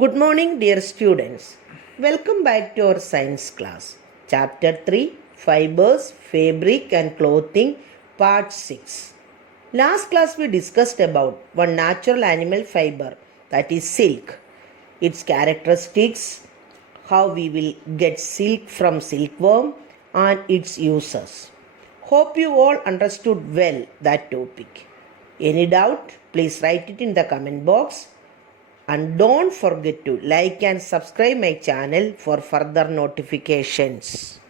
Good morning, dear students. Welcome back to our science class. Chapter 3 Fibers, Fabric and Clothing, Part 6. Last class we discussed about one natural animal fiber, that is silk, its characteristics, how we will get silk from silkworm, and its uses. Hope you all understood well that topic. Any doubt? Please write it in the comment box. And don't forget to like and subscribe my channel for further notifications.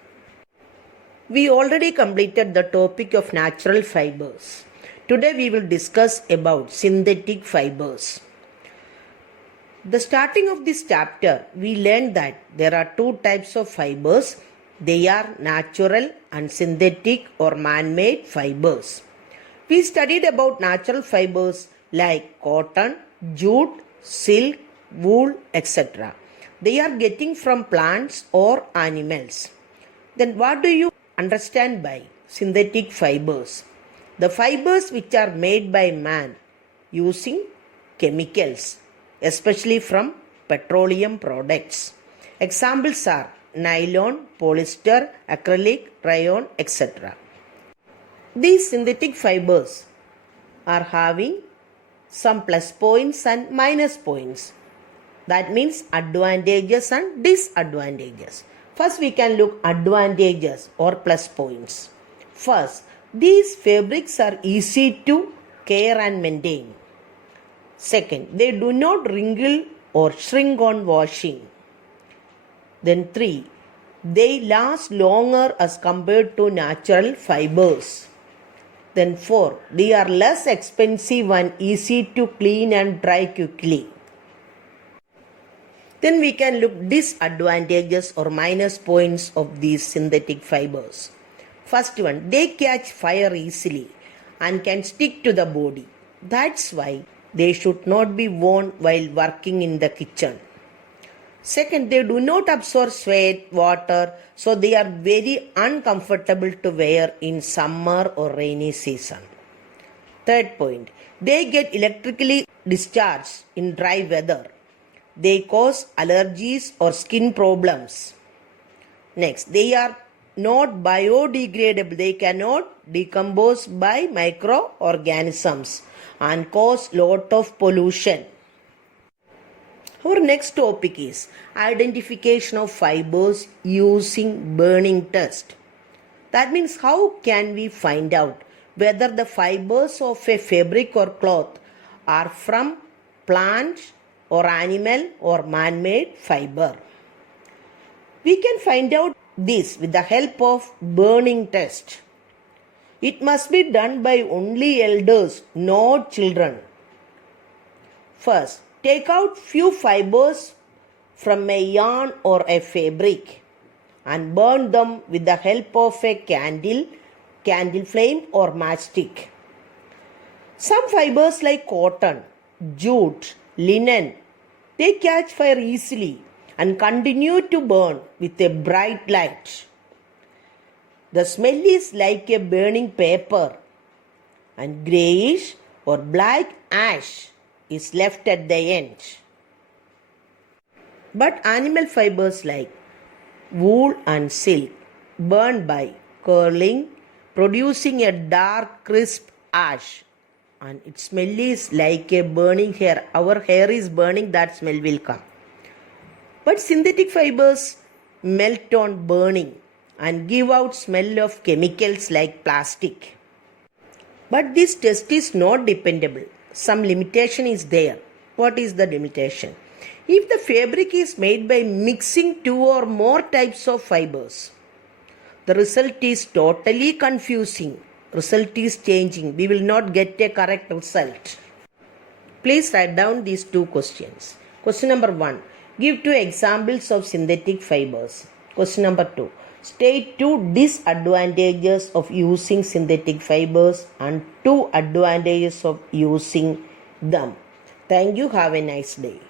We already completed the topic of natural fibers. Today we will discuss about synthetic fibers. The starting of this chapter, we learned that there are two types of fibers. They are natural and synthetic or man-made fibers. We studied about natural fibers like cotton, jute, silk, wool, etc. They are getting from plants or animals. Then what do you understand by synthetic fibers? The fibers which are made by man using chemicals, especially from petroleum products. Examples are nylon, polyester, acrylic, rayon, etc. These synthetic fibers are having some plus points and minus points. That means advantages and disadvantages. First we can look advantages or plus points. First, these fabrics are easy to care and maintain. Second, they do not wrinkle or shrink on washing. Then 3, they last longer as compared to natural fibers. Then 4, they are less expensive and easy to clean and dry quickly. Then we can look disadvantages or minus points of these synthetic fibers. First one, they catch fire easily and can stick to the body. That's why they should not be worn while working in the kitchen. Second, they do not absorb sweat, water, so they are very uncomfortable to wear in summer or rainy season. Third point, they get electrically discharged in dry weather. They cause allergies or skin problems. Next, they are not biodegradable. They cannot decompose by microorganisms and cause lot of pollution. Our next topic is identification of fibers using burning test. That means how can we find out whether the fibers of a fabric or cloth are from plant or animal or man-made fiber. We can find out this with the help of burning test. It must be done by only elders, not children. First, take out few fibers from a yarn or a fabric and burn them with the help of a candle flame or matchstick. Some fibers like cotton, jute, linen, they catch fire easily and continue to burn with a bright light. The smell is like a burning paper and greyish or black ash is left at the end. But animal fibers like wool and silk burn by curling, producing a dark crisp ash, and its smell is like a burning hair. Our hair is burning, that smell will come. But synthetic fibers melt on burning and give out smell of chemicals like plastic. But this test is not dependable. Some limitation is there. What is the limitation? If the fabric is made by mixing two or more types of fibers, the result is totally confusing. Result is changing. We will not get a correct result. Please write down these two questions. Question number 1. Give 2 examples of synthetic fibers. Question number 2. State 2 disadvantages of using synthetic fibers and 2 advantages of using them. Thank you. Have a nice day.